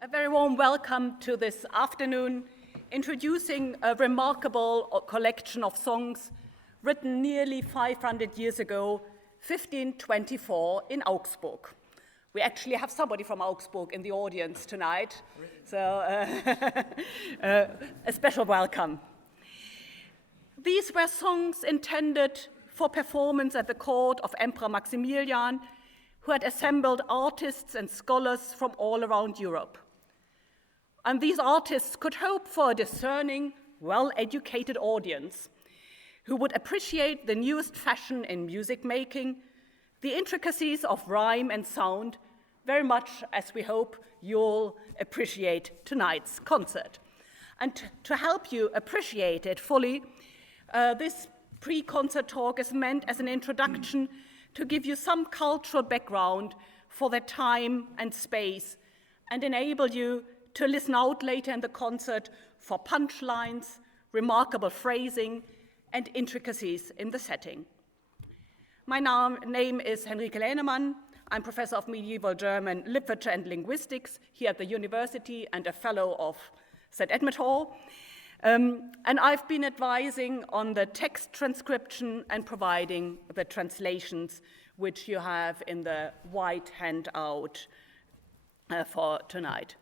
A very warm welcome to this afternoon, introducing a remarkable collection of songs written nearly 500 years ago, 1524, in Augsburg. We actually have somebody from Augsburg in the audience tonight, so a special welcome. These were songs intended for performance at the court of Emperor Maximilian, who had assembled artists and scholars from all around Europe. And these artists could hope for a discerning, well-educated audience who would appreciate the newest fashion in music making, the intricacies of rhyme and sound, very much as we hope you'll appreciate tonight's concert. And to help you appreciate it fully, this pre-concert talk is meant as an introduction to give you some cultural background for the time and space and enable you to listen out later in the concert for punchlines, remarkable phrasing, and intricacies in the setting. My name is Henrike Lähnemann. I'm professor of medieval German literature and linguistics here at the university and a fellow of St. Edmund Hall. And I've been advising on the text transcription and providing the translations, which you have in the white handout for tonight.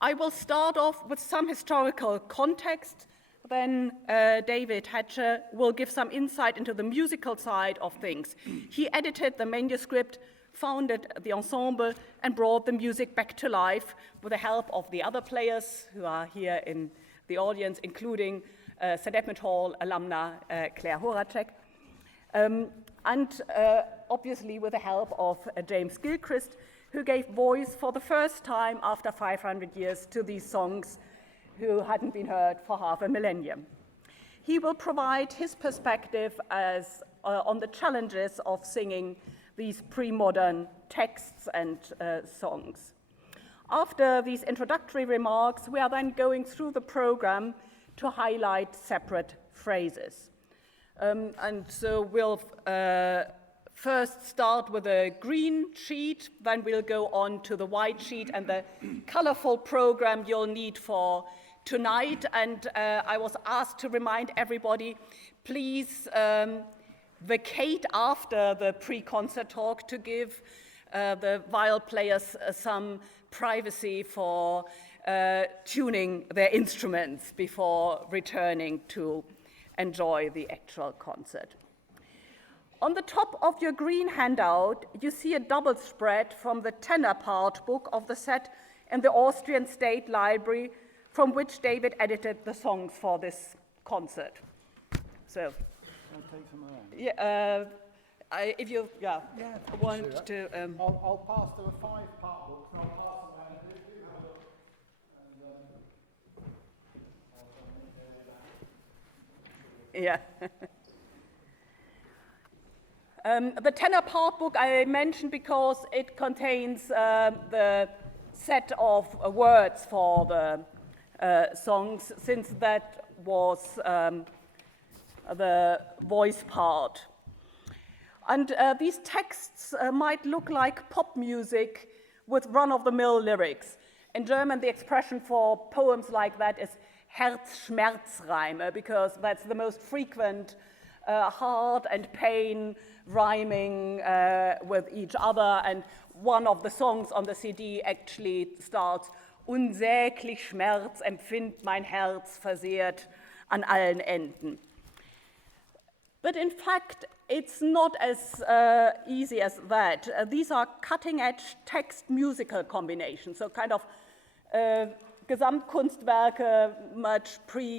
I will start off with some historical context, then David Hatcher will give some insight into the musical side of things. He edited the manuscript, founded the ensemble, and brought the music back to life with the help of the other players who are here in the audience, including St. Edmund Hall alumna Claire Horacek, and obviously with the help of James Gilchrist, who gave voice for the first time after 500 years to these songs who hadn't been heard for half a millennium. He will provide his perspective as on the challenges of singing these pre-modern texts and songs. After these introductory remarks, we are then going through the program to highlight separate phrases. And so we'll first start with a green sheet, then we'll go on to the white sheet and the colorful program you'll need for tonight. And I was asked to remind everybody, please vacate after the pre-concert talk to give the viol players some privacy for tuning their instruments before returning to enjoy the actual concert. On the top of your green handout, you see a double spread from the tenor part book of the set in the Austrian State Library, from which David edited the songs for this concert. So, yeah, if you want to, I'll pass to a 5-part book. So I'll pass around. Do have a look, and yeah. The tenor part book I mentioned because it contains the set of words for the songs, since that was the voice part. And these texts might look like pop music with run-of-the-mill lyrics. In German, the expression for poems like that is Herz-Schmerz-Reime, because that's the most frequent heart and pain rhyming with each other, and one of the songs on the CD actually starts Unsäglich Schmerz empfindt mein Herz versehrt an allen Enden. But in fact, it's not as easy as that. These are cutting-edge text-musical combinations, so kind of Gesamtkunstwerke much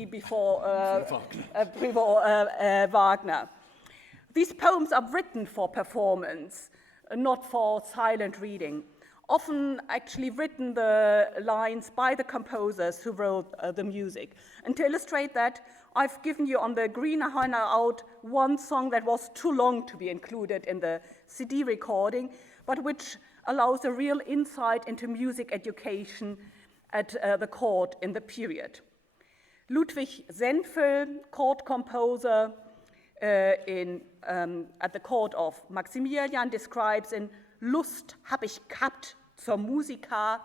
before Wagner. These poems are written for performance, not for silent reading. Often actually written the lines by the composers who wrote the music. And to illustrate that, I've given you on the green handout one song that was too long to be included in the CD recording, but which allows a real insight into music education at the court in the period. Ludwig Senfel, court composer at the court of Maximilian, describes in Lust hab ich gehabt zur Musika,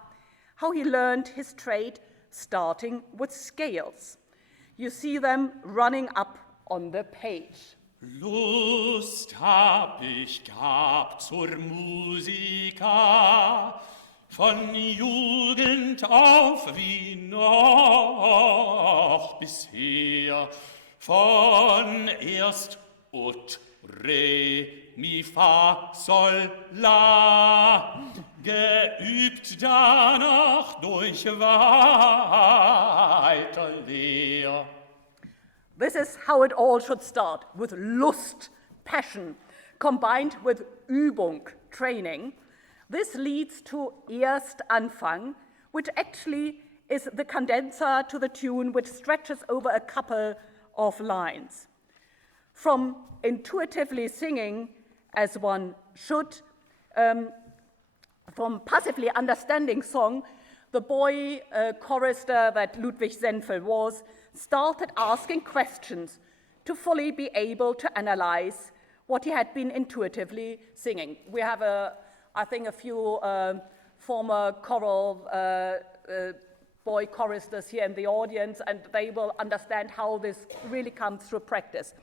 how he learned his trade starting with scales. You see them running up on the page. Lust hab ich gehabt zur Musika, von Jugend auf wie noch bisher, von erst ut, re, mi, fa, sol, la, geübt danach durch weiter Lehr. This is how it all should start, with Lust, passion, combined with Übung, training. This leads to Erst Anfang, which actually is the condenser to the tune which stretches over a couple of lines. From intuitively singing, as one should, from passively understanding song, the boy chorister that Ludwig Senfel was started asking questions to fully be able to analyze what he had been intuitively singing. We have, I think, a few former choral boy choristers here in the audience, and they will understand how this really comes through practice.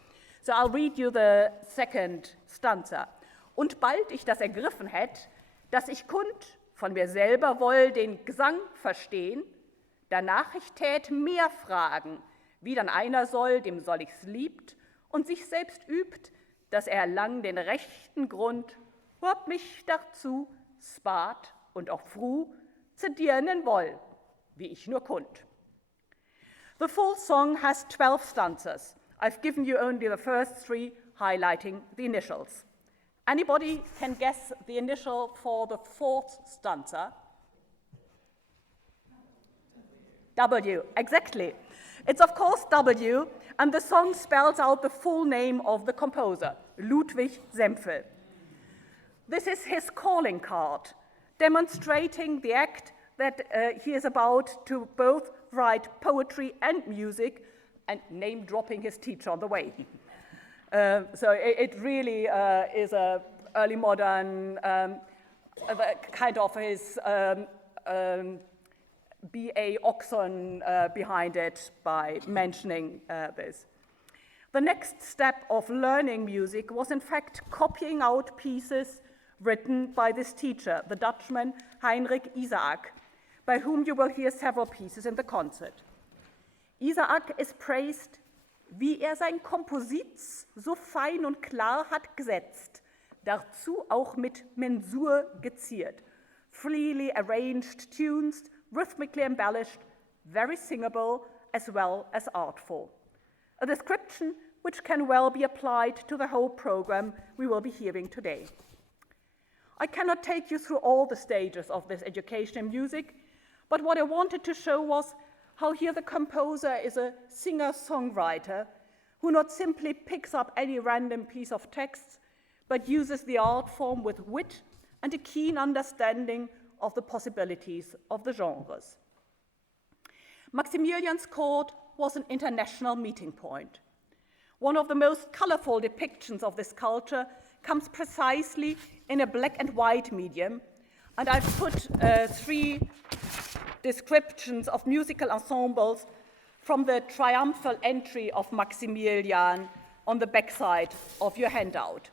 So I'll read you the second stanza. Und bald ich das ergriffen hätt, dass ich kund von mir selber woll den Gesang verstehen, danach ich tät mehr fragen, wie dann einer soll, dem soll ich's liebt, und sich selbst übt, dass er lang den rechten Grund, ob mich dazu spart und auch froh zedienen woll, wie ich nur kund. The full song has 12 stanzas. I've given you only the first 3, highlighting the initials. Anybody can guess the initial for the 4th stanza? W, exactly. It's of course W, and the song spells out the full name of the composer, Ludwig Senfel. This is his calling card, demonstrating the act that he is about to both write poetry and music, and name-dropping his teacher on the way. So it really is a early modern kind of his B.A. Oxon behind it by mentioning this. The next step of learning music was in fact copying out pieces written by this teacher, the Dutchman Henrike Isaac, by whom you will hear several pieces in the concert. Isaac ist praised, wie sein Komposits so fein und klar hat gesetzt, dazu auch mit Mensur geziert, freely arranged tunes, rhythmically embellished, very singable as well as artful. A description which can well be applied to the whole program we will be hearing today. I cannot take you through all the stages of this education in music, but what I wanted to show was how here the composer is a singer-songwriter who not simply picks up any random piece of text, but uses the art form with wit and a keen understanding of the possibilities of the genres. Maximilian's court was an international meeting point. One of the most colorful depictions of this culture comes precisely in a black and white medium, and I've put 3 descriptions of musical ensembles from the triumphal entry of Maximilian on the backside of your handout.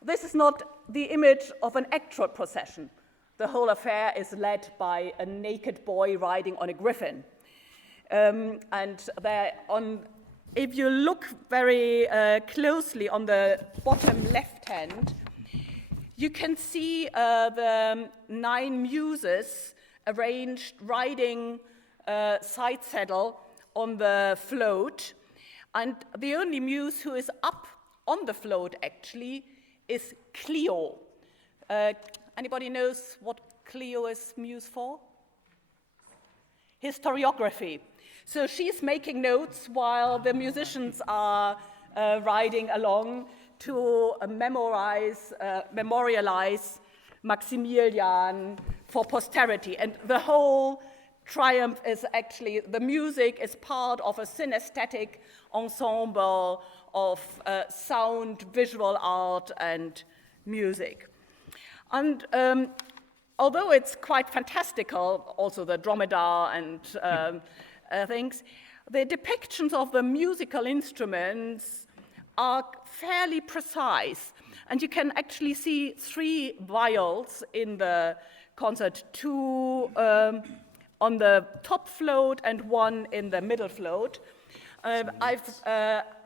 This is not the image of an actual procession. The whole affair is led by a naked boy riding on a griffin. If you look very closely on the bottom left hand, you can see the 9 muses arranged riding side saddle on the float, and the only muse who is up on the float actually is Clio. Anybody knows what Clio is muse for? Historiography. So she's making notes while the musicians are riding along to memorialize Maximilian for posterity. And the whole triumph is actually, the music is part of a synesthetic ensemble of sound, visual art, and music. And although it's quite fantastical, also the dromedar and things, the depictions of the musical instruments are fairly precise. And you can actually see 3 viols in the concert, 2 on the top float and 1 in the middle float. I've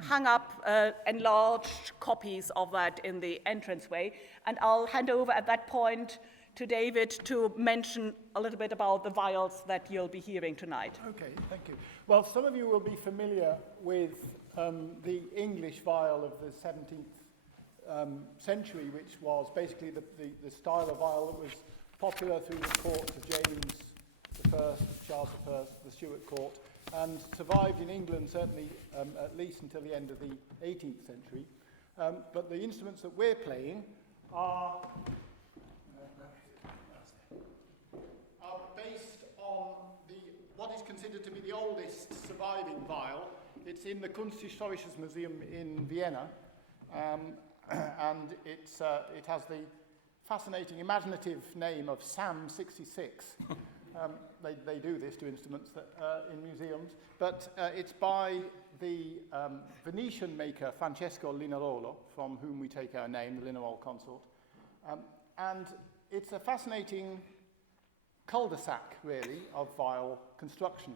hung up enlarged copies of that in the entranceway, and I'll hand over at that point to David to mention a little bit about the viols that you'll be hearing tonight. Okay, thank you. Well, some of you will be familiar with the English viol of the 17th century, which was basically the style of viol that was popular through the courts of James I, Charles I, the Stuart court, and survived in England certainly at least until the end of the 18th century. But the instruments that we're playing are based on what is considered to be the oldest surviving viol. It's in the Kunsthistorisches Museum in Vienna, and it has the fascinating, imaginative name of Sam 66. They do this to instruments that, in museums, but it's by the Venetian maker Francesco Linarolo, from whom we take our name, the Linarol Consort. And it's a fascinating cul-de-sac, really, of viol construction,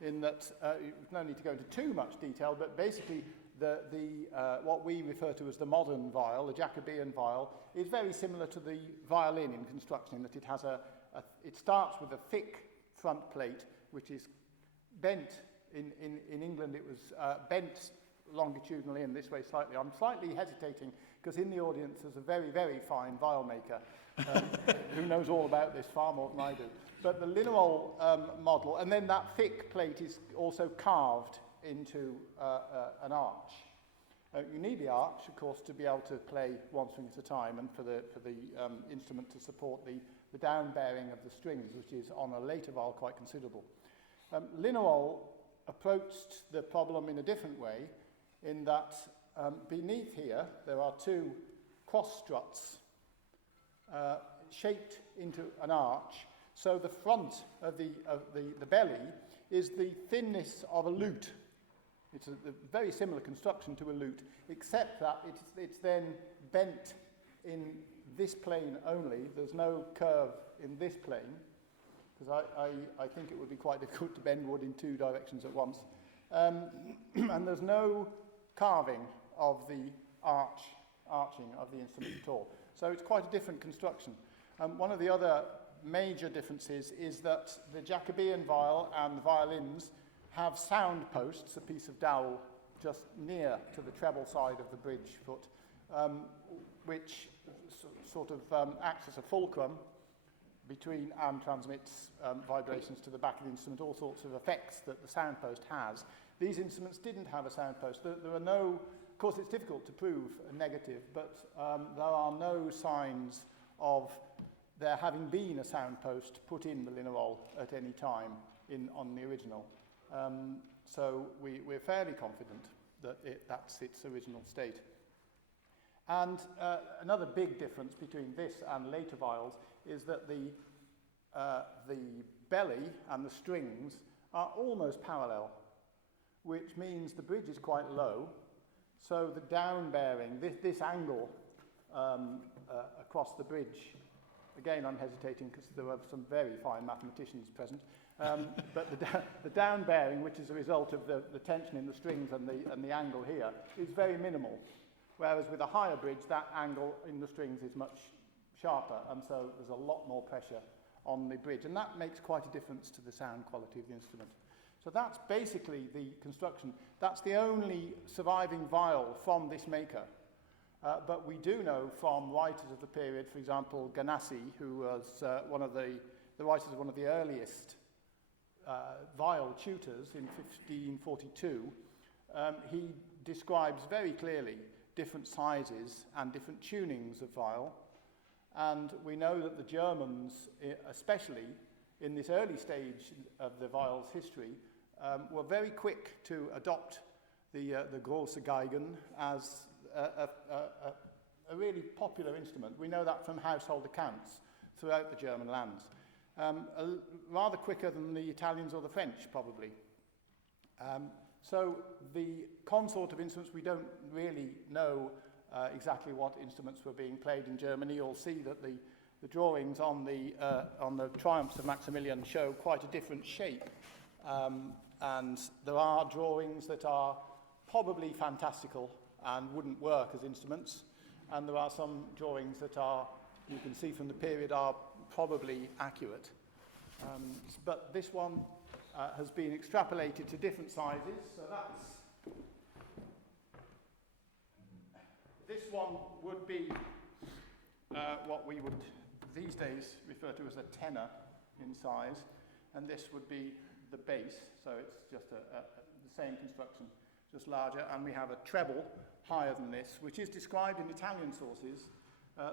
in that no need to go into too much detail, but basically what we refer to as the modern viol, the Jacobean viol, is very similar to the violin in construction, in that it has it starts with a thick front plate, which is bent. In England, it was bent longitudinally in this way slightly. I'm slightly hesitating because in the audience there's a very, very fine viol maker who knows all about this far more than I do. But the Linarol model, and then that thick plate is also carved into an arch. You need the arch, of course, to be able to play one string at a time, and for the instrument to support the down bearing of the strings, which is on a later viol quite considerable. Linarol approached the problem in a different way, in that beneath here there are 2 cross struts shaped into an arch. So the front of the belly is the thinness of a lute. It's a very similar construction to a lute, except that it's then bent in this plane only. There's no curve in this plane, because I think it would be quite difficult to bend wood in 2 directions at once. And there's no carving of the arching of the instrument at all. So it's quite a different construction. One of the other major differences is that the Jacobean viol and the violins have sound posts, a piece of dowel just near to the treble side of the bridge foot, which sort of acts as a fulcrum between and transmits vibrations to the back of the instrument, all sorts of effects that the sound post has. These instruments didn't have a sound post. There are no, of course it's difficult to prove a negative, but there are no signs of there having been a sound post put in the Linarol at any time on the original. So we're fairly confident that that's its original state. And another big difference between this and later viols is that the belly and the strings are almost parallel, which means the bridge is quite low, so the down bearing, this angle across the bridge, again I'm hesitating because there were some very fine mathematicians present, but the down bearing, which is a result of the tension in the strings and the angle here, is very minimal, whereas with a higher bridge that angle in the strings is much sharper, and so there's a lot more pressure on the bridge, and that makes quite a difference to the sound quality of the instrument. So that's basically the construction. That's the only surviving viol from this maker. But we do know from writers of the period, for example, Ganassi, who was one of the writers of one of the earliest viol tutors in 1542, he describes very clearly different sizes and different tunings of viol. And we know that the Germans, especially in this early stage of the viol's history, were very quick to adopt the große Geigen as a really popular instrument. We know that from household accounts throughout the German lands. Rather quicker than the Italians or the French, probably. So the consort of instruments, we don't really know exactly what instruments were being played in Germany. You'll see that the drawings on the triumphs of Maximilian show quite a different shape. And there are drawings that are probably fantastical and wouldn't work as instruments. And there are some drawings that are, you can see from the period, are probably accurate. But this one has been extrapolated to different sizes. So this one would be what we would these days refer to as a tenor in size, and this would be the bass. So it's just the same construction, just larger, and we have a treble higher than this, which is described in Italian sources,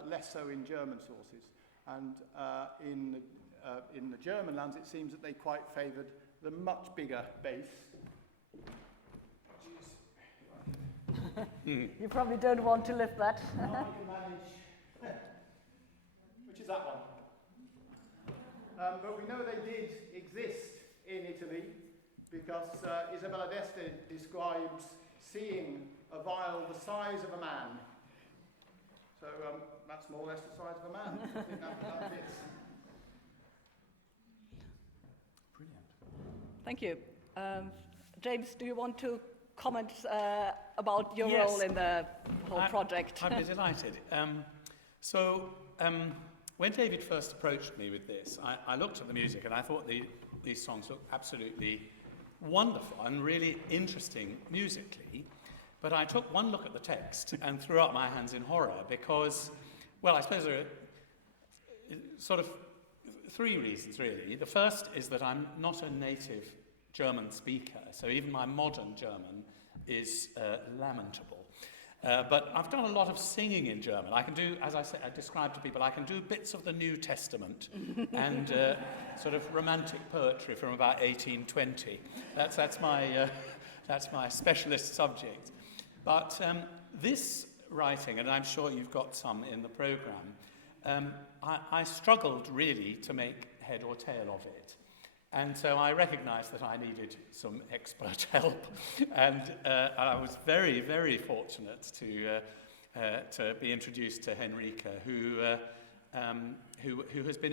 less so in German sources. And in the German lands, it seems that they quite favoured the much bigger bass. You probably don't want to lift that. I can manage, which is that one. But we know they did exist in Italy because Isabella d'Este describes seeing a viol the size of a man. So that's more or less the size of a man. I think that fits. Brilliant. Thank you. James, do you want to comment about your Yes. role in the whole project? I'd be delighted. When David first approached me with this, I looked at the music and I thought these songs looked absolutely wonderful and really interesting musically. But I took one look at the text and threw up my hands in horror because, well, I suppose there are sort of three reasons, really. The first is that I'm not a native German speaker, so even my modern German is lamentable. But I've done a lot of singing in German. I can do, as I described to people, I can do bits of the New Testament and sort of romantic poetry from about 1820. That's my specialist subject. But this writing, and I'm sure you've got some in the programme, I struggled really to make head or tail of it. And so I recognised that I needed some expert help, and I was very, very fortunate to be introduced to Henrike, who has been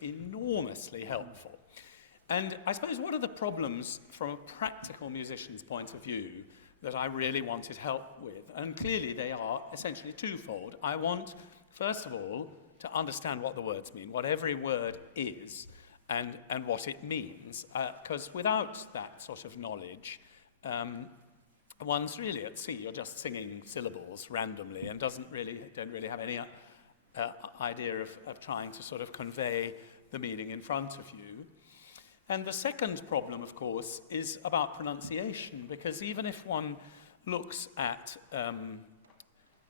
enormously helpful. And I suppose one of the problems from a practical musician's point of view that I really wanted help with, and clearly they are essentially twofold. I want, first of all, to understand what the words mean, what every word is, and what it means, because without that sort of knowledge, one's really at sea. You're just singing syllables randomly and don't really have any idea of trying to sort of convey the meaning in front of you. And the second problem, of course, is about pronunciation, because even if one looks at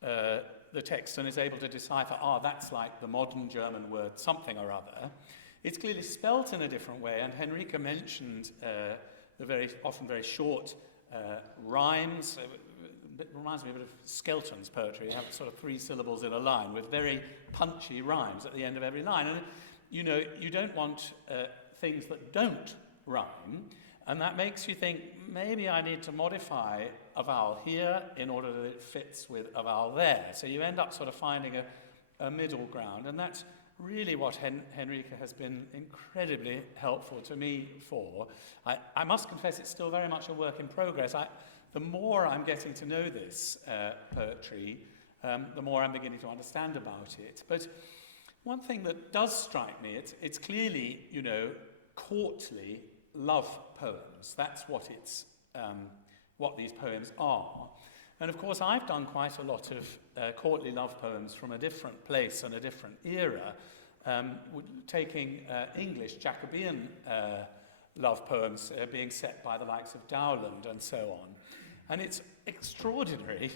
the text and is able to decipher, that's like the modern German word something or other, it's clearly spelt in a different way, and Henrike mentioned the often very short rhymes. It reminds me a bit of Skelton's poetry. You have sort of 3 syllables in a line with very punchy rhymes at the end of every line. And, you know, you don't want things that don't rhyme, and that makes you think, maybe I need to modify a vowel here in order that it fits with a vowel there. So you end up sort of finding a middle ground, and that's really what Henrike has been incredibly helpful to me for. I must confess it's still very much a work in progress. The more I'm getting to know this poetry, the more I'm beginning to understand about it. But one thing that does strike me, it's clearly, you know, courtly love poems. That's what what these poems are. And of course, I've done quite a lot of courtly love poems from a different place and a different era, taking English Jacobean love poems being set by the likes of Dowland and so on. And it's extraordinary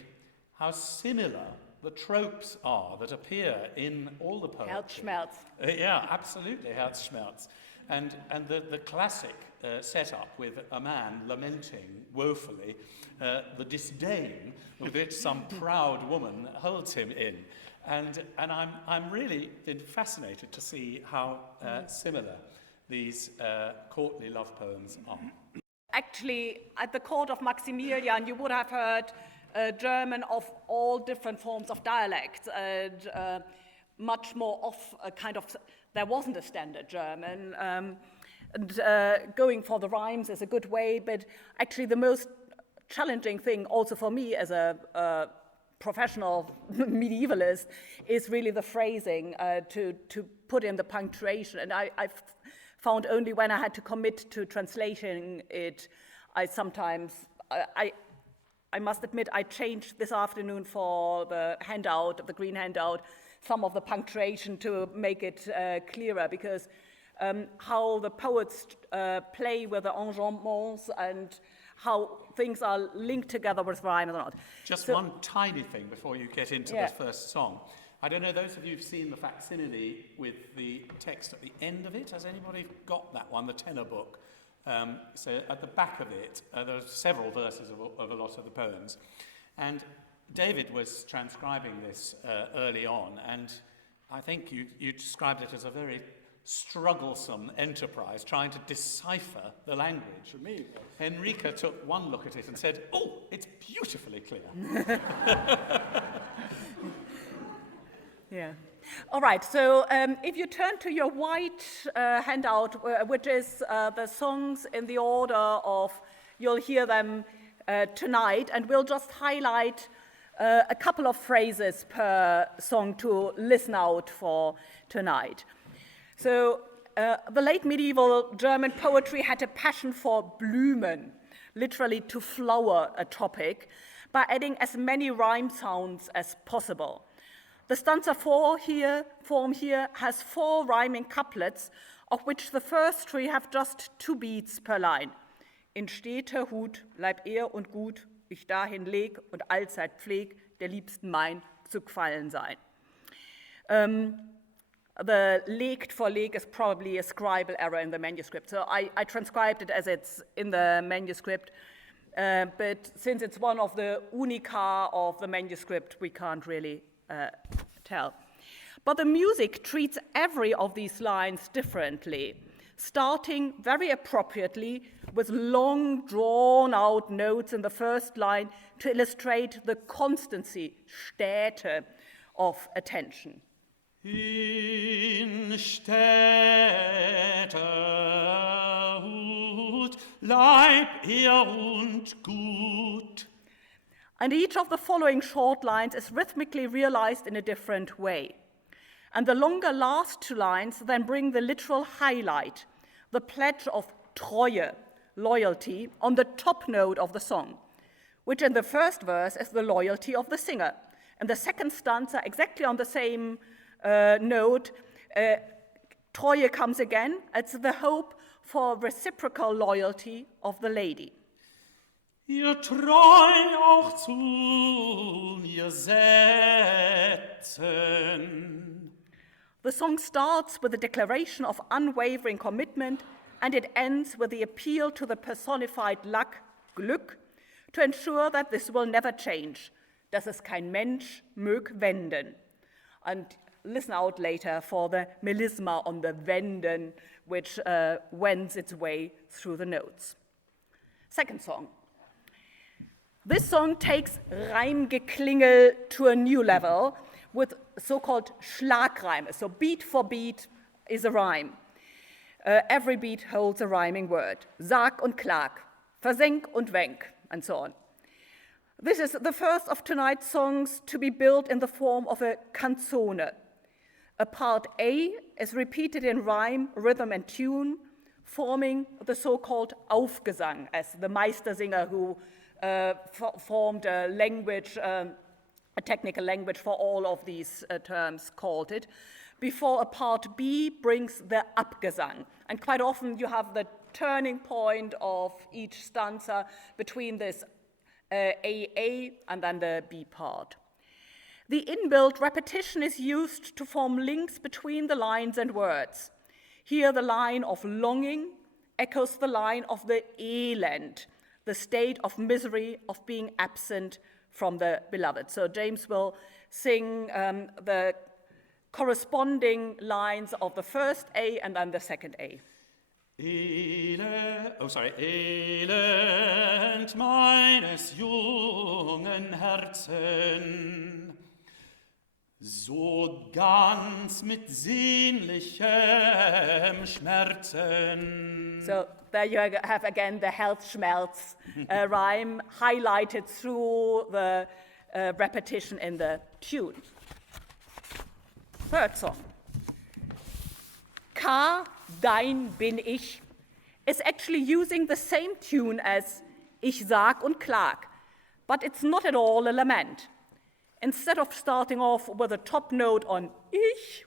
how similar the tropes are that appear in all the poetry. Herzschmerz. Yeah, absolutely, Herzschmerz. And the classic setup with a man lamenting woefully the disdain with which some proud woman holds him in. And I'm really been fascinated to see how similar these courtly love poems are. Actually, at the court of Maximilian, you would have heard German of all different forms of dialects, and much more of a kind of, there wasn't a standard German, and going for the rhymes is a good way, but actually the most challenging thing also for me as a professional medievalist is really the phrasing, to put in the punctuation, and I've found only when I had to commit to translating it, I sometimes, I must admit, I changed this afternoon for the handout, the green handout, some of the punctuation to make it clearer, because how the poets play with the enjambments and how things are linked together with rhyme or not. Just one tiny thing before you get into the first song. I don't know, those of you who've seen the facsimile with the text at the end of it, has anybody got that one, the tenor book? So at the back of it, there are several verses of a lot of the poems. And David was transcribing this early on, and I think you described it as a very strugglesome enterprise, trying to decipher the language. For me, Henrike took one look at it and said, "Oh, it's beautifully clear." Yeah. All right, so if you turn to your white handout, which is the songs in the order of, you'll hear them tonight, and we'll just highlight a couple of phrases per song to listen out for tonight. So the late medieval German poetry had a passion for Blumen, literally to flower a topic, by adding as many rhyme sounds as possible. The stanza form here has 4 rhyming couplets, of which the first 3 have just 2 beats per line. In steter Hut bleib und gut, ich dahin leg und allzeit pfleg, der liebsten mein zu gefallen sein. The legt for leg is probably a scribal error in the manuscript, so I transcribed it as it's in the manuscript, but since it's one of the unica of the manuscript, we can't really tell. But the music treats every of these lines differently, starting very appropriately with long, drawn-out notes in the first line to illustrate the constancy, Stärke, of attention. In Stetter Hut bleib und gut. And each of the following short lines is rhythmically realized in a different way. And the longer last 2 lines then bring the literal highlight, the pledge of Treue, loyalty, on the top note of the song, which in the first verse is the loyalty of the singer. And the second stanza, exactly on the same note, Treue comes again. It's the hope for reciprocal loyalty of the lady. Ihr treu auch zu mir setzen. The song starts with a declaration of unwavering commitment, and it ends with the appeal to the personified luck, Glück, to ensure that this will never change, dass es kein Mensch mög wenden. And listen out later for the melisma on the wenden, which wends its way through the notes. Second song. This song takes Reimgeklingel to a new level with so-called Schlagreime. So beat for beat is a rhyme. Every beat holds a rhyming word. Sag und Klag, versenk und wenk, and so on. This is the first of tonight's songs to be built in the form of a canzone. A part A is repeated in rhyme, rhythm, and tune, forming the so-called Aufgesang, as the Meistersinger who formed a language, a technical language for all of these terms called it, before a part B brings the Abgesang. And quite often you have the turning point of each stanza between this A and then the B part. The inbuilt repetition is used to form links between the lines and words. Here the line of longing echoes the line of the Elend, the state of misery of being absent from the beloved. So James will sing the corresponding lines of the first A and then the second A. Elend meines jungen Herzen, so ganz mit sehnlichem Schmerzen. So there you have again the Herzschmerz rhyme highlighted through the repetition in the tune. Third song. Ka, dein bin ich, is actually using the same tune as Ich sag und klag, but it's not at all a lament. Instead of starting off with a top note on Ich,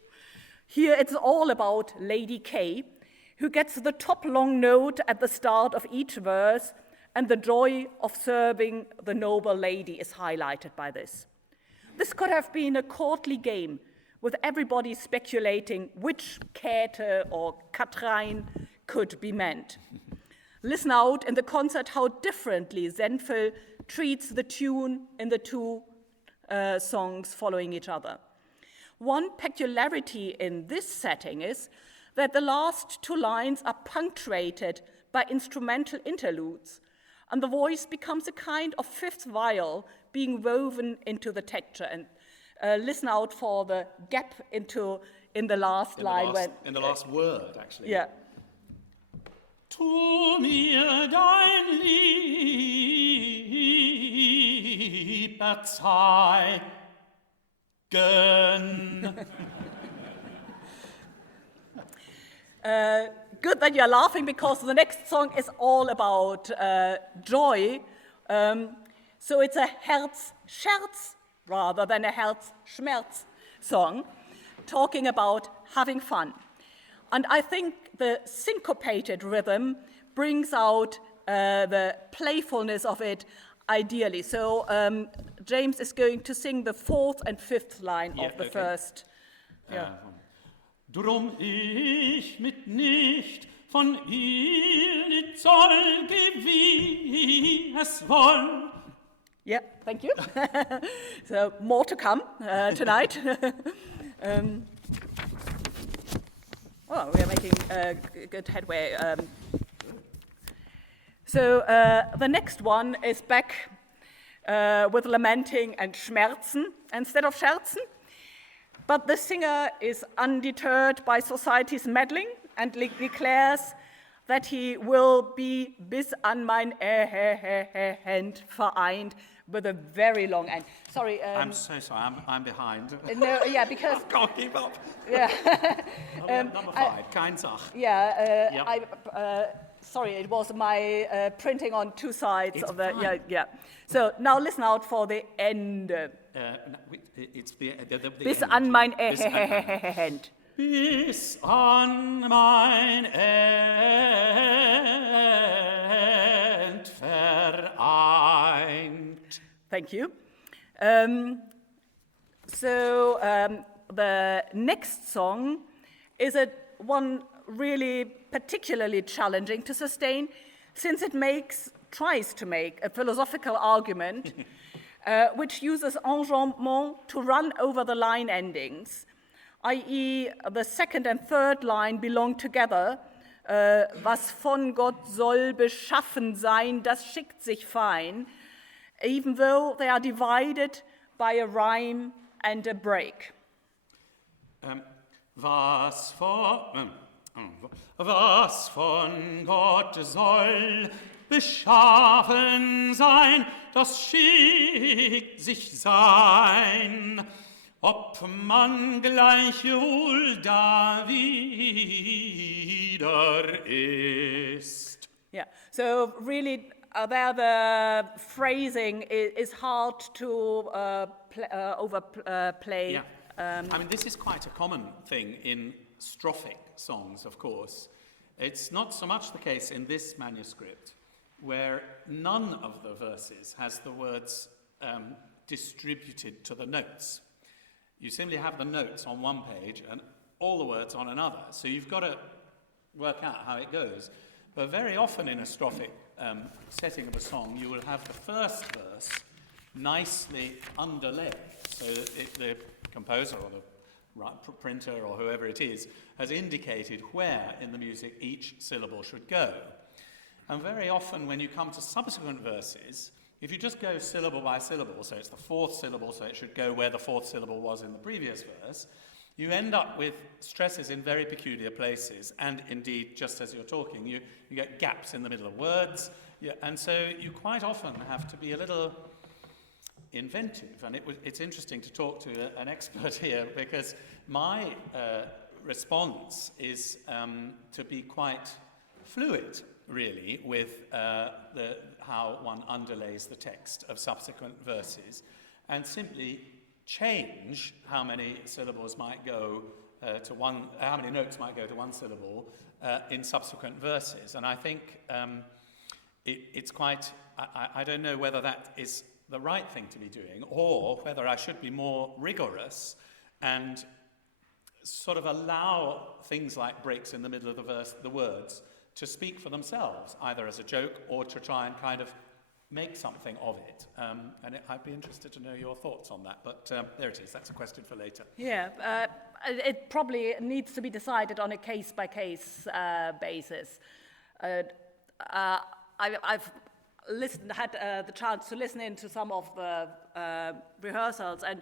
here it's all about Lady K, who gets the top long note at the start of each verse, and the joy of serving the noble lady is highlighted by this. This could have been a courtly game, with everybody speculating which Käthe or Katrein could be meant. Listen out in the concert how differently Senfel treats the tune in the two songs following each other. One peculiarity in this setting is that the last two lines are punctuated by instrumental interludes, and the voice becomes a kind of fifth viol being woven into the texture. And listen out for the gap in the last line. In the last word, actually. Yeah. Tu mir dein Lieb erzeigen. Good that you're laughing, because the next song is all about joy. So it's a Herzscherz rather than a Herzschmerz song, talking about having fun. And I think the syncopated rhythm brings out the playfulness of it ideally. So James is going to sing the fourth and fifth line of the first. Yeah. Drum ich mit nicht von ihr nicht soll wie es woll. Yeah, thank you. So more to come tonight. Well, we are making good headway. So the next one is back with lamenting and Schmerzen instead of Scherzen. But the singer is undeterred by society's meddling and declares that he will be bis an mein Hand vereint with a very long end. Sorry. I'm so sorry, I'm behind. No, yeah, because... I can't keep up. Yeah. Number 5, kein Sach. Yeah, Yep. Sorry, it was my printing on two sides It's of the... fine. Yeah. So now listen out for the end. It's the Bis end. an mein Bis an- Hand. Bis an mein End vereint. Thank you. The next song is one really particularly challenging to sustain, since it tries to make a philosophical argument which uses enjambment to run over the line endings, i.e. the second and third line belong together. Was von Gott soll beschaffen sein, das schickt sich fein, even though they are divided by a rhyme and a break. Was von Gott soll beschaffen sein, das schickt sich sein, ob man gleichwohl da wieder ist. Yeah, so really there the phrasing is hard to overplay. Yeah. I mean, this is quite a common thing in strophic songs, of course. It's not so much the case in this manuscript, where none of the verses has the words distributed to the notes. You simply have the notes on one page and all the words on another. So you've got to work out how it goes. But very often in a strophic setting of a song, you will have the first verse nicely underlaid. So the composer or the printer or whoever it is has indicated where in the music each syllable should go. And very often when you come to subsequent verses, if you just go syllable by syllable, so it's the fourth syllable, so it should go where the fourth syllable was in the previous verse, you end up with stresses in very peculiar places. And indeed, just as you're talking, you get gaps in the middle of words. And so you quite often have to be a little inventive. And it's interesting to talk to an expert here, because my response is to be quite fluid, really, with how one underlays the text of subsequent verses, and simply change how many syllables might go to one, how many notes might go to one syllable in subsequent verses. And I think it's quite, I don't know whether that is the right thing to be doing, or whether I should be more rigorous and sort of allow things like breaks in the middle of the verse, the words, to speak for themselves, either as a joke or to try and kind of make something of it. I'd be interested to know your thoughts on that, but there it is. That's a question for later. Yeah, it probably needs to be decided on a case-by-case basis. I've had the chance to listen into some of the rehearsals, and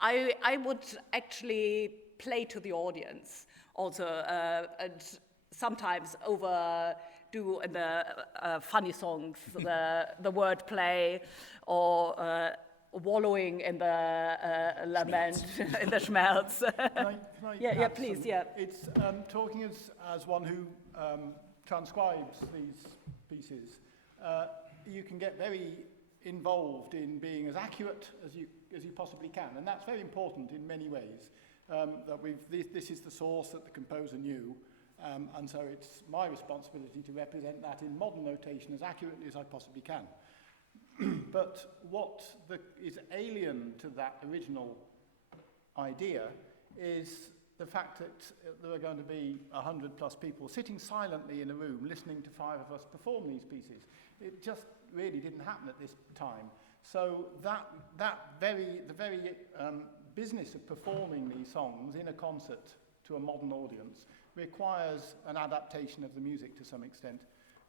I would actually play to the audience also, and sometimes overdo in the funny songs the word play, or wallowing in the lament, in the schmelz. Yeah, please, yeah. It's talking as one who transcribes these pieces. You can get very involved in being as accurate as you possibly can, and that's very important in many ways. This is the source that the composer knew, and so it's my responsibility to represent that in modern notation as accurately as I possibly can. But what is alien to that original idea is the fact that there are going to be 100 plus people sitting silently in a room listening to 5 of us perform these pieces. It just really didn't happen at this time. So the very business of performing these songs in a concert to a modern audience requires an adaptation of the music to some extent.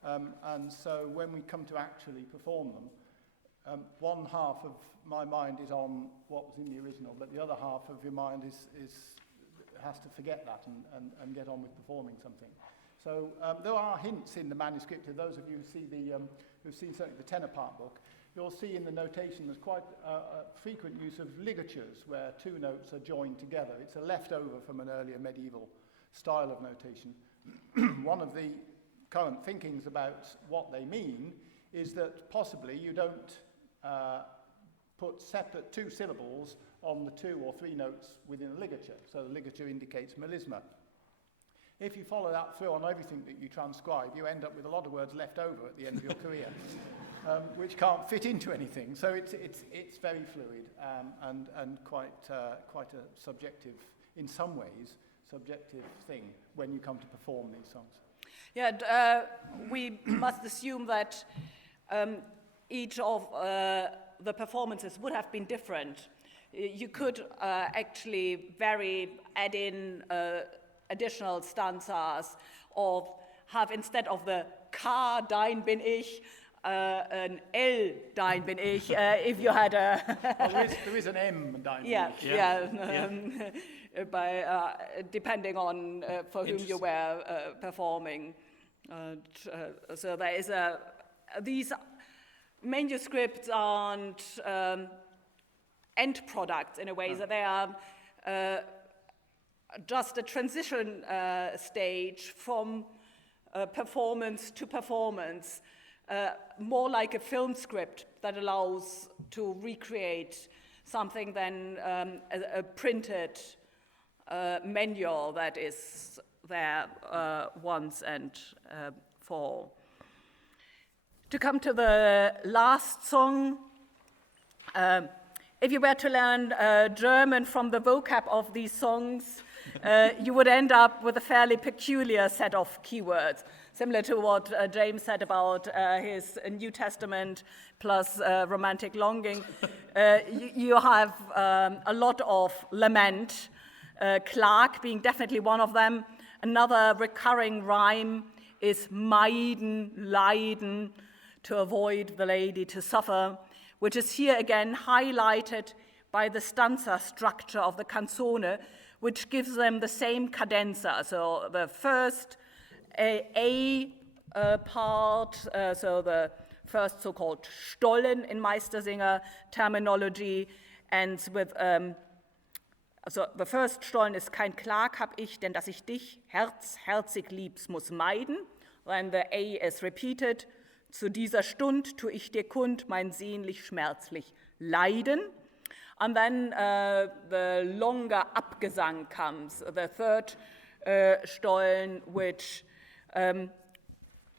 And so when we come to actually perform them, one half of my mind is on what was in the original, but the other half of your mind has to forget that and get on with performing something. So there are hints in the manuscript. To those of you who've seen certainly the tenor part book, you'll see in the notation there's quite a frequent use of ligatures where 2 notes are joined together. It's a leftover from an earlier medieval style of notation. One of the current thinkings about what they mean is that possibly you don't put separate 2 syllables on the 2 or 3 notes within a ligature, so the ligature indicates melisma. If you follow that through on everything that you transcribe, you end up with a lot of words left over at the end of your career, which can't fit into anything. So it's very fluid and quite a subjective, in some ways, subjective thing when you come to perform these songs. Yeah, we must assume that each of the performances would have been different. You could actually add in additional stanzas, or have, instead of the K, dein bin ich, an L, dein bin ich, if you had a... Well, there is an M, dein bin ich. Yeah. Depending on for whom you were performing. So there is these manuscripts aren't end products in a way, that they are just a transition stage from performance to performance, more like a film script that allows to recreate something than a printed manual that is there once and for all. To come to the last song, if you were to learn German from the vocab of these songs, you would end up with a fairly peculiar set of keywords, similar to what James said about his New Testament plus romantic longing. You have a lot of lament, Klag being definitely one of them. Another recurring rhyme is meiden, leiden, to avoid the lady, to suffer, which is here again highlighted by the stanza structure of the canzone, which gives them the same cadenza. So the first A part, so the first so-called Stollen in Meistersinger terminology, ends with, also the first Stollen ist kein Klag hab ich, denn dass ich dich herzig liebs muss meiden. Then the A is repeated. Zu dieser Stund tu ich dir kund mein sehnlich schmerzlich Leiden. And then the longer Abgesang comes, the third Stollen, which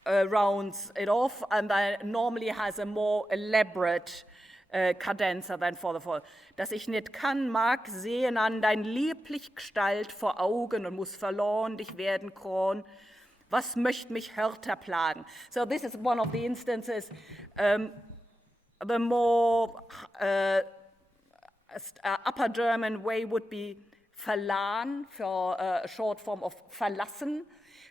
rounds it off, and then normally has a more elaborate cadenza than for the fall. Dass ich nicht kann, mag sehen an dein lieblich Gestalt vor Augen und muss verloren dich werden kron. Was möcht mich härter plagen? So this is one of the instances, the more Upper German way would be verlan, for a short form of verlassen,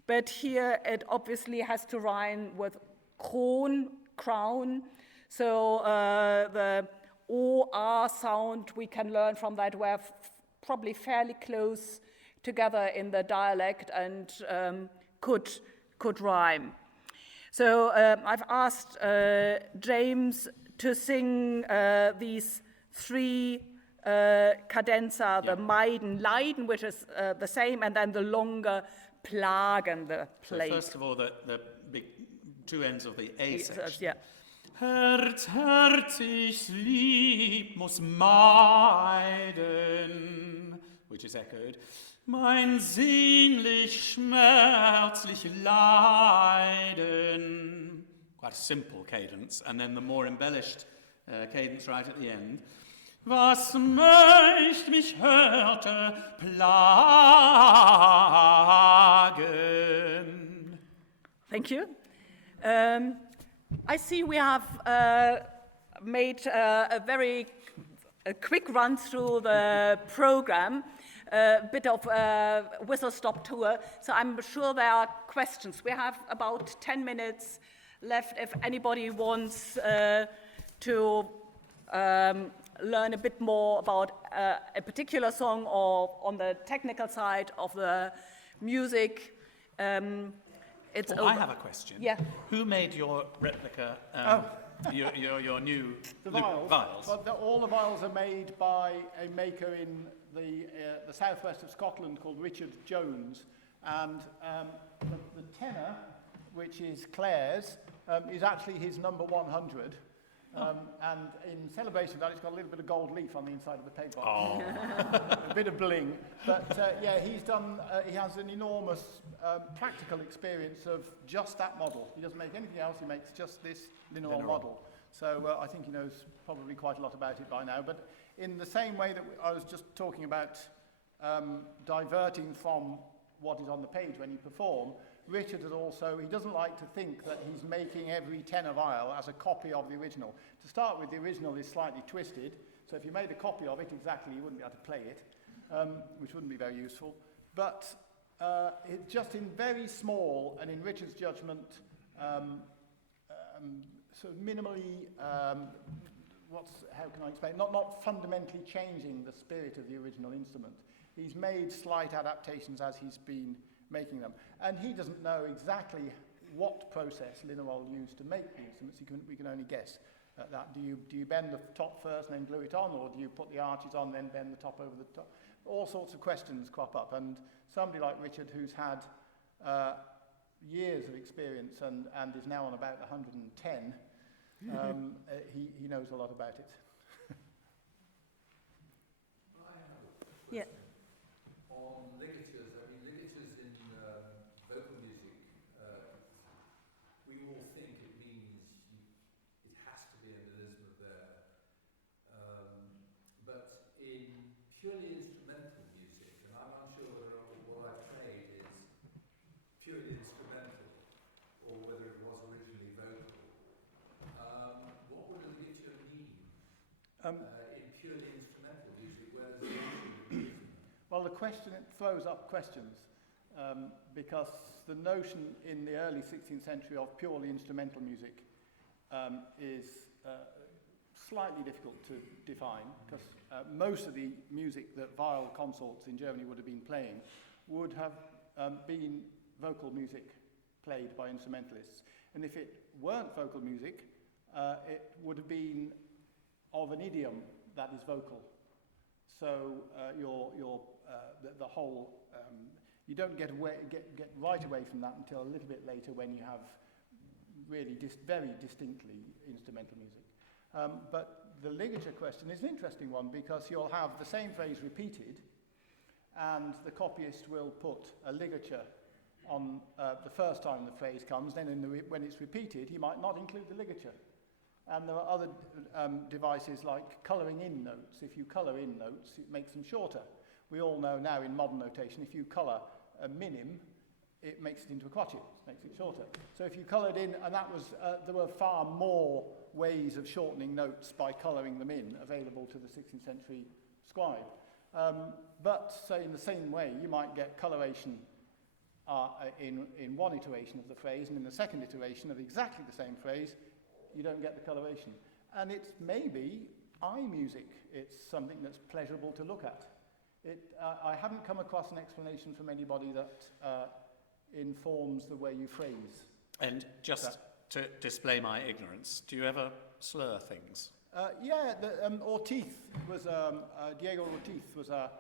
but here it obviously has to rhyme with kron, crown, so the O-R sound we can learn from that were probably fairly close together in the dialect and could rhyme. So I've asked James to sing these three cadenza, the meiden, leiden, which is the same, and then the longer plagen, the plague. So first of all, the big two ends of the A section. Yeah. Herzig lieb muss meiden, which is echoed. Mein sehnlich schmerzlich Leiden. Quite a simple cadence, and then the more embellished cadence right at the end. Was möcht mich härter plagen? Thank you. I see we have made a very quick run through the program. A bit of a whistle-stop tour, so I'm sure there are questions. We have about 10 minutes left if anybody wants to learn a bit more about a particular song or on the technical side of the music. I have a question. Yeah. Who made your replica, your new The viols. But all the viols are made by a maker in the southwest of Scotland called Richard Jones, and the tenor, which is Clare's, is actually his number 100. And in celebration of that, it's got a little bit of gold leaf on the inside of the paint box. Oh. A bit of bling. But yeah, he has an enormous practical experience of just that model. He doesn't make anything else, he makes just this Linarol model. So I think he knows probably quite a lot about it by now. But in the same way that I was just talking about diverting from what is on the page when you perform, Richard is also, he doesn't like to think that he's making every tenor viol as a copy of the original. To start with, the original is slightly twisted, so if you made a copy of it exactly, you wouldn't be able to play it, which wouldn't be very useful. But it's just in very small, and in Richard's judgment, sort of minimally, how can I explain? Not fundamentally changing the spirit of the original instrument. He's made slight adaptations as he's been making them. And he doesn't know exactly what process Linarol used to make the instruments. We can only guess at that. Do you bend the top first and then glue it on, or do you put the arches on, then bend the top over the top? All sorts of questions crop up. And somebody like Richard, who's had years of experience and is now on about 110, he knows a lot about it. Yeah. On ligatures, ligatures in vocal music, we all think it means it has to be a melisma there. But in purely instrumental music, and I'm unsure whether Well, the question, it throws up questions because the notion in the early 16th century of purely instrumental music is slightly difficult to define because most of the music that viol consorts in Germany would have been playing would have been vocal music played by instrumentalists. And if it weren't vocal music, it would have been of an idiom that is vocal. So the whole, you don't get right away from that until a little bit later when you have really very distinctly instrumental music. But the ligature question is an interesting one because you'll have the same phrase repeated and the copyist will put a ligature on the first time the phrase comes, then when it's repeated, he might not include the ligature. And there are other devices like colouring in notes. If you colour in notes, it makes them shorter. We all know now in modern notation, if you colour a minim, it makes it into a quotient, makes it shorter. So if you coloured in, and that was, there were far more ways of shortening notes by colouring them in available to the 16th century scribe. But say in the same way, you might get coloration in one iteration of the phrase, and in the second iteration of exactly the same phrase, you don't get the coloration. And it's maybe eye music. It's something that's pleasurable to look at. I haven't come across an explanation from anybody that informs the way you phrase. And just to display my ignorance, do you ever slur things? Yeah, Ortiz was, Diego Ortiz was a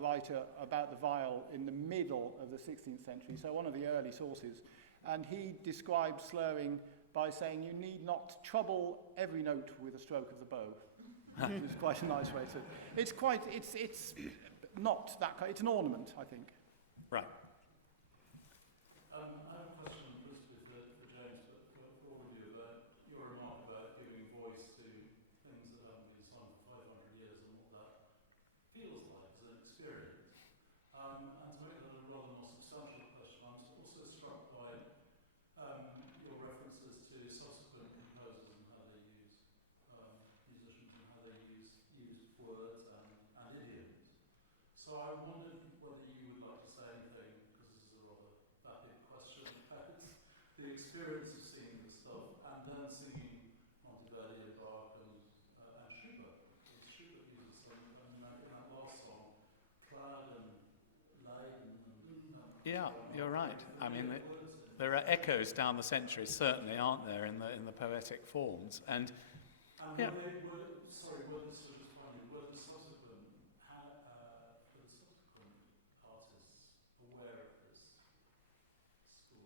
writer about the viol in the middle of the 16th century, so one of the early sources. And he described slurring by saying you need not trouble every note with a stroke of the bow. Which is quite a nice way to... It's not that kind, it's an ornament, I think. Right. I have a question, mostly for James, but for all of you, about your remark about giving voice to things that haven't been sung for 500 years and what that feels like as an experience. And to make that a rather more substantial question, I'm also struck by your references to subsequent composers and how they use musicians and how they use words and idioms. So I wondered whether you would like to say anything, because this is a rather vapid question, about the experience of singing this stuff and then singing Monteverdi and Bach and Schubert. Because Schubert uses some, in that last song, Cloud and Leiden. Yeah, you're right. I mean, there are echoes down the centuries, certainly, aren't there, in the poetic forms. And yeah. Were the subsequent artists aware of this school?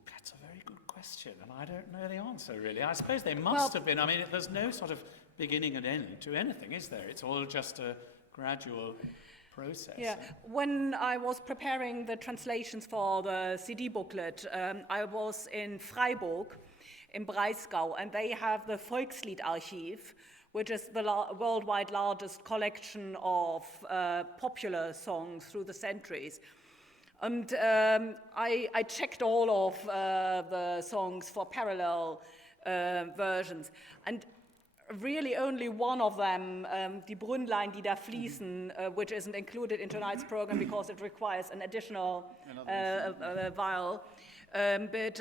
That's a very good question, and I don't know the answer, really. I suppose they must have been. I mean, there's no sort of beginning and end to anything, is there? It's all just a gradual process. Yeah, when I was preparing the translations for the CD booklet, I was in Freiburg, in Breisgau, and they have the Volksliedarchiv, which is the worldwide largest collection of popular songs through the centuries. And I checked all of the songs for parallel versions. And really only one of them, Die Brünnlein, die da fließen, which isn't included in tonight's program because it requires an additional viol. But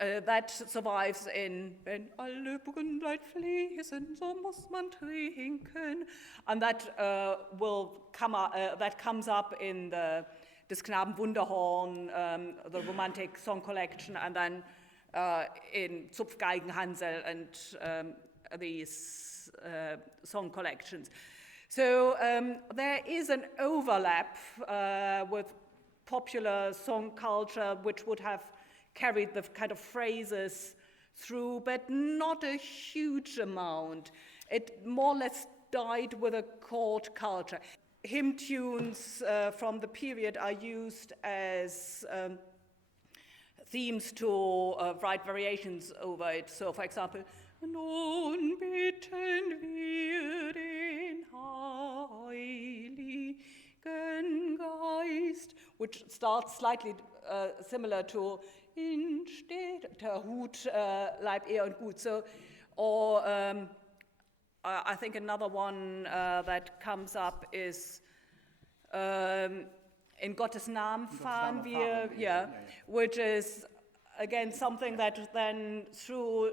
that survives in Wenn alle Brünnlein fließen, so muss man trinken. And that will come up, that comes up in the Des Knaben Wunderhorn, the Romantic Song Collection, and then in Zupfgeigenhansel and these song collections. So there is an overlap with popular song culture, which would have carried the kind of phrases through, but not a huge amount. It more or less died with a court culture. Hymn tunes from the period are used as themes to write variations over it. So, for example, Nun bitten wir den Heiligen Geist, which starts slightly similar to In Stetter Hut, Leib, Ehr und Gut. So, or I think another one that comes up is in Gottes Namen fahren Namen wir, fahren wir, yeah, yeah. which is again something that then through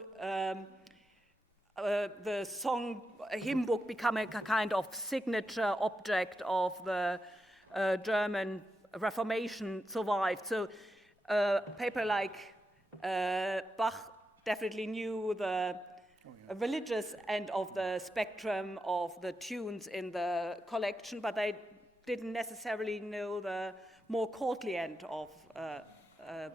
the song hymn book become a kind of signature object of the German Reformation survived. So people like Bach definitely knew the religious end of the spectrum of the tunes in the collection, but they didn't necessarily know the more courtly end of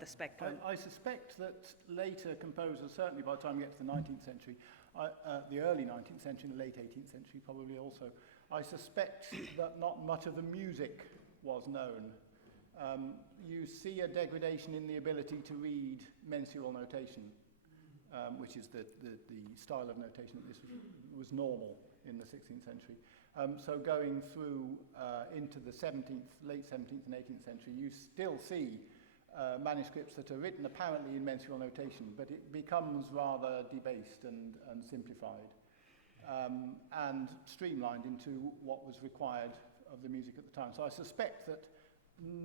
the spectrum. I suspect that later composers, certainly by the time we get to the 19th century, the early 19th century and the late 18th century probably also, I suspect that not much of the music was known. You see a degradation in the ability to read mensural notation, which is the style of notation that this was normal in the 16th century. So going through into the 17th, late 17th and 18th century, you still see manuscripts that are written apparently in mensural notation, but it becomes rather debased and simplified and streamlined into what was required of the music at the time. So I suspect that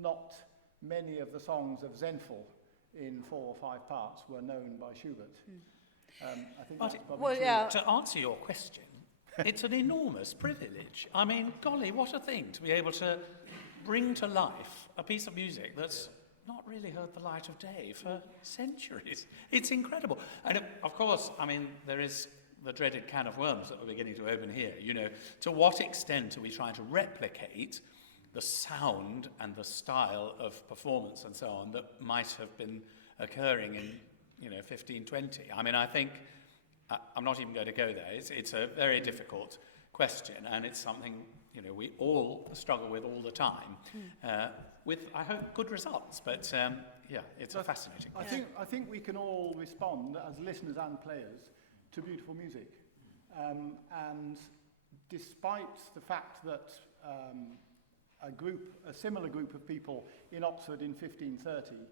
not many of the songs of Zenfel in 4 or 5 parts were known by Schubert. I think that's probably true. Yeah. To answer your question, it's an enormous privilege. I mean, golly, what a thing to be able to bring to life a piece of music that's not really heard the light of day for centuries. It's incredible. And of course, I mean, there is the dreaded can of worms that we're beginning to open here. You know, to what extent are we trying to replicate the sound and the style of performance and so on that might have been occurring in, 1520? I mean, I think, I'm not even going to go there. It's a very difficult question, and it's something, we all struggle with all the time, with, I hope, good results. But, it's a fascinating question. I think we can all respond as listeners and players to beautiful music. And despite the fact that a similar group of people in Oxford in 1530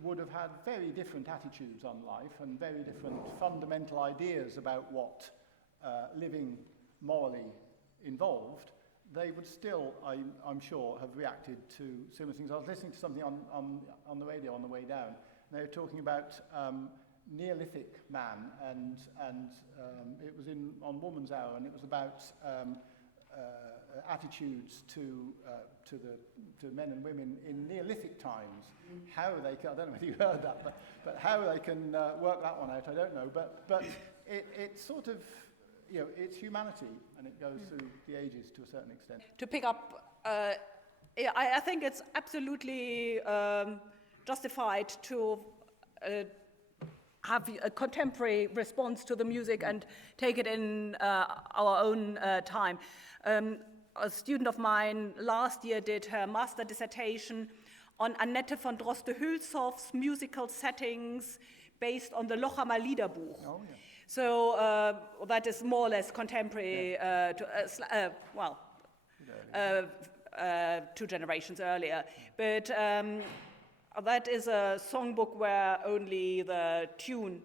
would have had very different attitudes on life and very different fundamental ideas about what living morally involved, they would still, I'm sure, have reacted to similar things. I was listening to something on the radio on the way down, and they were talking about Neolithic man, and it was on Woman's Hour, and it was about attitudes to men and women in Neolithic times. How they can, I don't know whether you heard that, but how they can work that one out, I don't know. But it's sort of, it's humanity, and it goes through the ages to a certain extent. To pick up, I think it's absolutely justified to have a contemporary response to the music and take it in our own time. A student of mine last year did her master dissertation on Annette von Droste-Hülshoff's musical settings based on the Lochamer Liederbuch. Oh, yeah. So that is more or less contemporary, 2 generations earlier. But that is a songbook where only the tune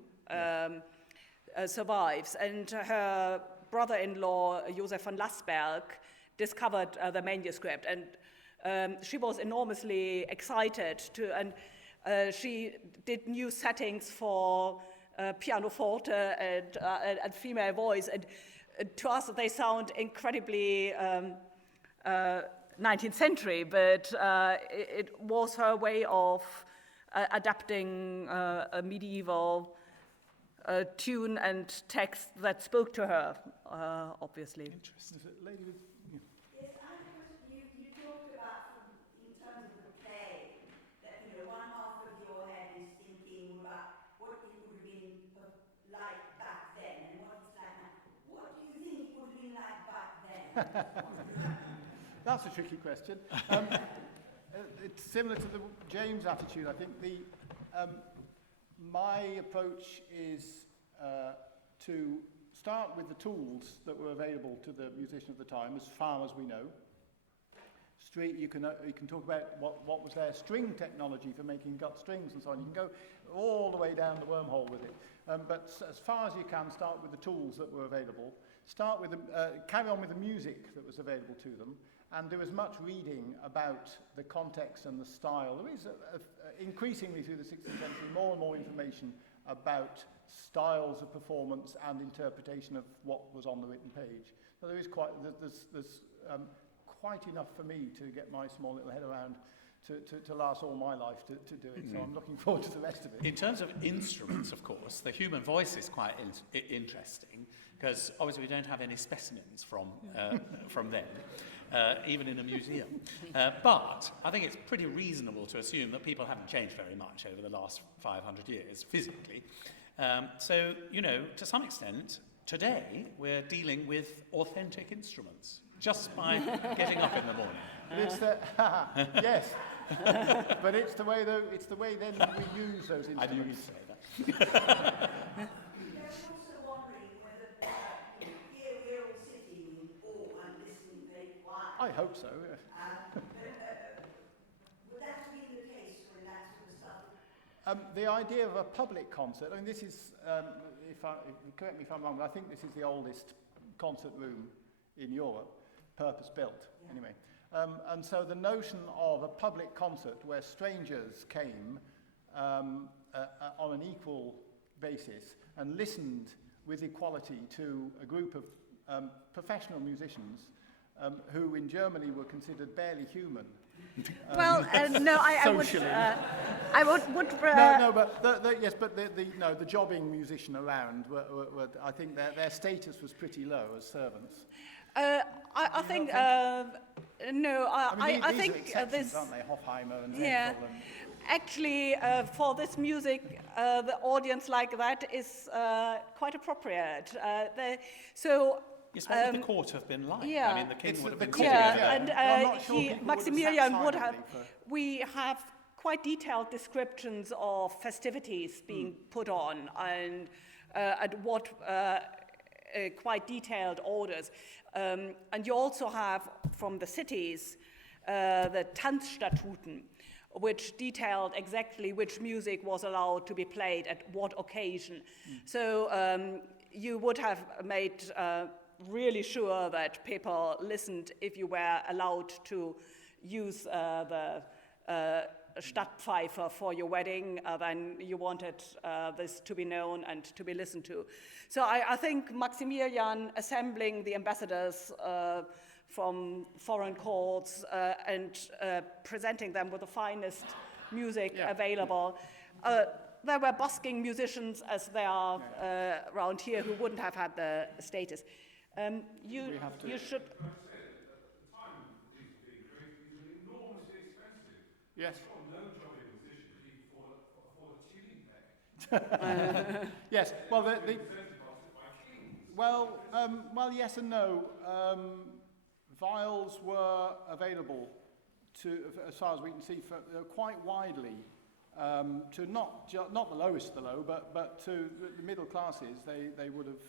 survives. And her brother-in-law, Josef von Lassberg, discovered the manuscript. And she was enormously excited and she did new settings for pianoforte and female voice. And to us, they sound incredibly 19th century, but it was her way of adapting a medieval tune and text that spoke to her, obviously. Interesting. Is it lady with... Yes, I have a question. You talked about, in terms of the play, that one half of your head is thinking about what it would have been like back then and what it's like now. What do you think it would have been like back then? That's a tricky question. It's similar to the James attitude. I think my approach is to start with the tools that were available to the musician of the time, as far as we know. You can talk about what was their string technology for making gut strings and so on. You can go all the way down the wormhole with it. But as far as you can, start with the tools that were available. Carry on with the music that was available to them, And there was much reading about the context and the style. There is increasingly through the 16th century more and more information about styles of performance and interpretation of what was on the written page. So there's quite enough for me to get my small little head around to last all my life to do it. So I'm looking forward to the rest of it. In terms of instruments, of course, the human voice is quite interesting, because obviously we don't have any specimens from them, even in a museum. But I think it's pretty reasonable to assume that people haven't changed very much over the last 500 years, physically. So, you know, to some extent, today we're dealing with authentic instruments, just by getting up in the morning. But it's the, yes, but it's the way then we use those instruments. I knew you'd say that. I'm also wondering whether here we're all sitting in awe and listening very quietly. I hope so. Yeah. Would that have been the case when that sort of stuff? The idea of a public concert, I mean, this is, correct me if I'm wrong, but I think this is the oldest concert room in Europe, purpose-built, anyway. And so the notion of a public concert where strangers came on an equal basis and listened with equality to a group of professional musicians who in Germany were considered barely human. Well, no, I would. Socially. I would. No, but the jobbing musician around were I think their status was pretty low as servants. I think no. I these think are exceptions, this. aren't they? Hofheimer and Yeah. Zenkel and Actually, for this music, the audience like that is quite appropriate. Yes, what would the court have been like? Yeah. I mean, the king would have been court, sitting Yeah, there. and I'm not sure people would have Maximilian sat would have. silently We have quite detailed descriptions of festivities being put on, and what quite detailed orders. And you also have from the cities the Tanzstatuten, which detailed exactly which music was allowed to be played at what occasion. So you would have made really sure that people listened if you were allowed to use the Stadtpfeife for your wedding, then you wanted this to be known and to be listened to. So I think Maximilian assembling the ambassadors from foreign courts and presenting them with the finest music available. There were busking musicians, as there are around here, who wouldn't have had the status. You should. yes. No jobbing musician could even afford a tuning peg. Yes. Well, yes and no. Viols were available to, as far as we can see, quite widely to not the lowest of the low, but to the middle classes. They would have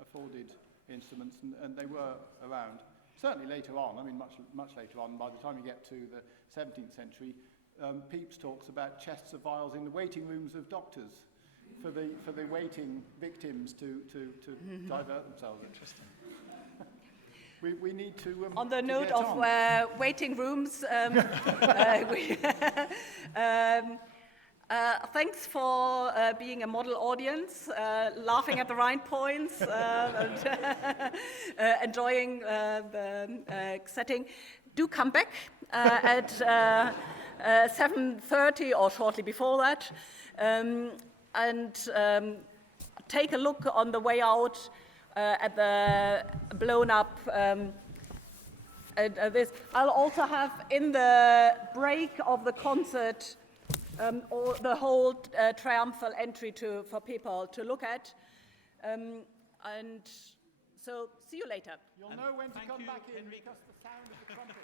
afforded instruments, and they were around. Certainly later on, I mean much later on, by the time you get to the 17th century, Pepys talks about chests of viols in the waiting rooms of doctors for the waiting victims to divert themselves. Interesting. We need to on the to note get of on. waiting rooms, thanks for being a model audience, laughing at the right points, and enjoying the setting. Do come back at 7:30 or shortly before that, and take a look on the way out at the blown up. This I'll also have in the break of the concert. Or the whole triumphal entry for people to look at. And so, see you later. You'll know when to Thank come you, back in Henrike. because the sound of the trumpets.